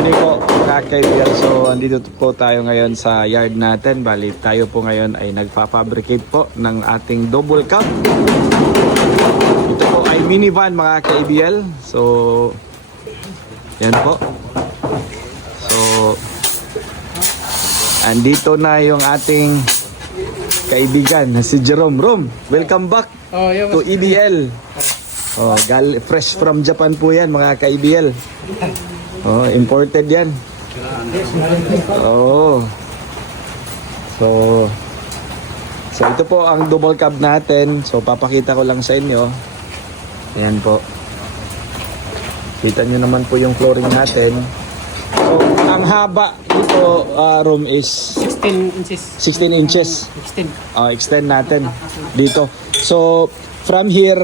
morning po mga kaibigan. So andito po tayo ngayon sa yard natin. Bali tayo po ngayon ay nagpa-fabricate po ng ating double cab. Ito po ay minivan mga kaibigan. So yan po. So andito na yung ating kaibigan na si Jerome. Rom, welcome back to EBL. Oh, fresh from Japan po yan mga kaibigan. Oh, imported yan. Oh. So ito po ang double cab natin. So papakita ko lang sa inyo. Ayan po. Kita nyo naman po yung flooring natin. So ang haba dito room is 16 inches. 16 inches. Extend natin dito. So from here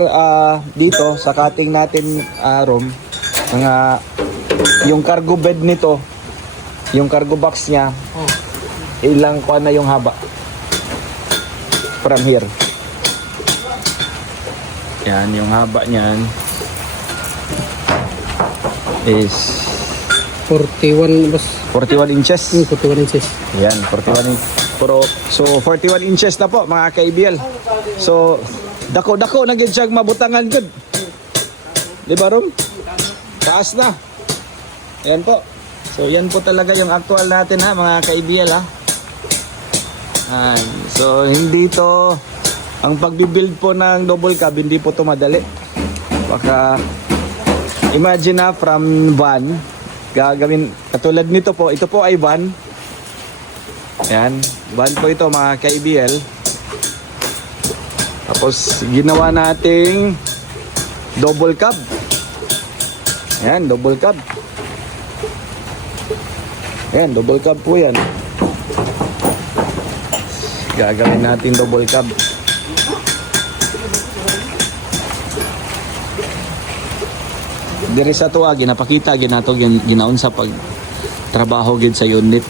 dito sa cutting natin room, mga yung cargo bed nito, yung cargo box niya, ilang kuha na yung haba from here. Yan, yung haba niyan is 41 bas. 41 inches. 41 inches. Yan, 41 inches. So 41 inches na po mga kaibigan. So dako-dako na gid siya mabutangan gud. Di ba Rom? Taas na. Ayan po. So yan po talaga yung actual natin ha mga kaibigan ha. So hindi to ang pagbibuild po ng double cab, hindi po to madali. Baka imagine na from van gagawin katulad nito po. Ito po ay van. Ayan, van po ito mga kaibigan. Tapos ginawa nating double cab. Ayan, double cab. Ayan, double cab po yan. Gagawin natin double cab. Diri sa tuwa, ginapakita, ginaon sa pag trabaho gid sa unit.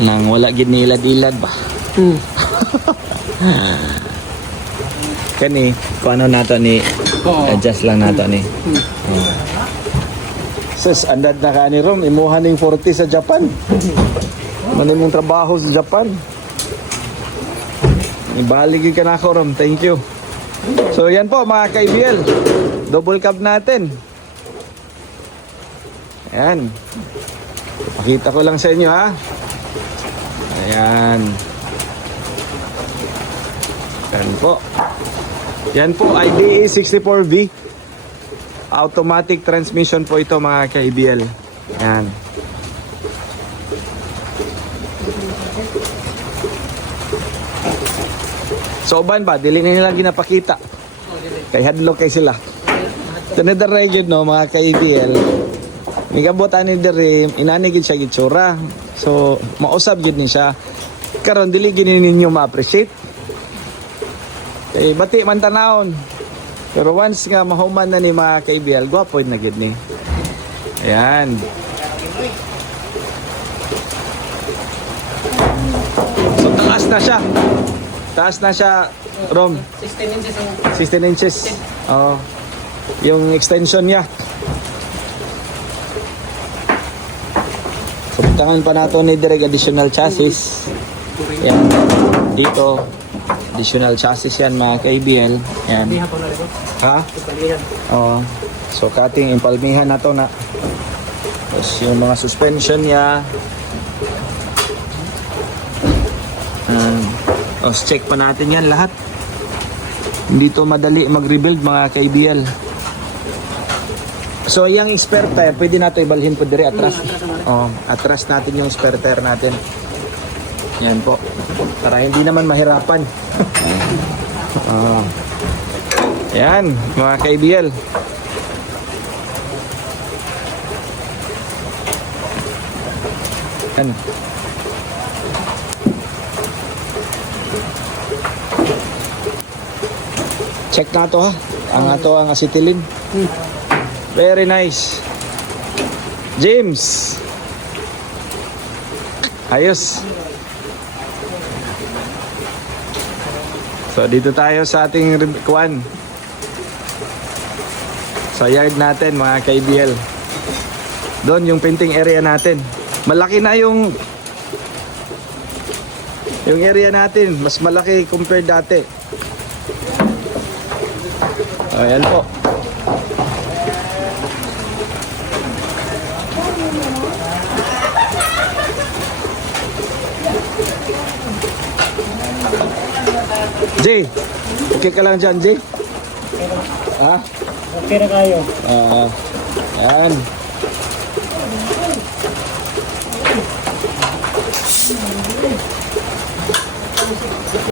Nang wala gid ni ilad-ilad ba. Kani, kung ano nato ni adjust lang nato ni. Sus, andad na ka ni Rom, imuha ning 40 sa Japan. Mali mong trabaho sa Japan. Ibaligin ka na ako Rom, thank you. So yan po mga kaibigan, double cab natin. Ayan. Pakita ko lang sa inyo ha. Ayan. Yan po. Yan po ay DE64V. Automatic transmission po ito mga kaibigan. Yan. So uban ba, dili na nila ginapakita. Kay hadlok kay sila. Tanadar na yun no mga kaibigan. Migabot ani diri, inanigid siya gitsura. So mausab yun din siya. Karon dili gini ninyo ma-appreciate. Bati man tanawon. Pero once nga mahuman na ni mga kaibigan, gwapo na gid ni. Ayan. So taas na siya. Taas na siya, Rom. 16 inches ang 16 inches. Oh. Yung extension niya. So butangan pa nato ni direct additional chassis. Yan. Dito additional chassis yan mga kaibigan. Yan. palihan po na rin. Ha? Palihan. Oh. So cutting impalmihan na to na. Tapos yung mga suspension niya. Check pa natin yan lahat. Hindi to madali mag-rebuild mga kaibigan. So yung spare tire, pwede nato ibalhin po dire atras. Atras natin yung spare tire natin. Yan po. Para hindi naman mahirapan. Yan, mga kaibigan. Yan. Check na to ha. Ang acetylene. Very nice. James. Ayos. So dito tayo sa ating kuwan. Sa yard natin mga kaibigan. Doon yung painting area natin. Malaki na yung area natin. Mas malaki compared dati. Ayan po. Jay, okay ka lang dyan, Jay? Ha? Okay na kayo. Yan.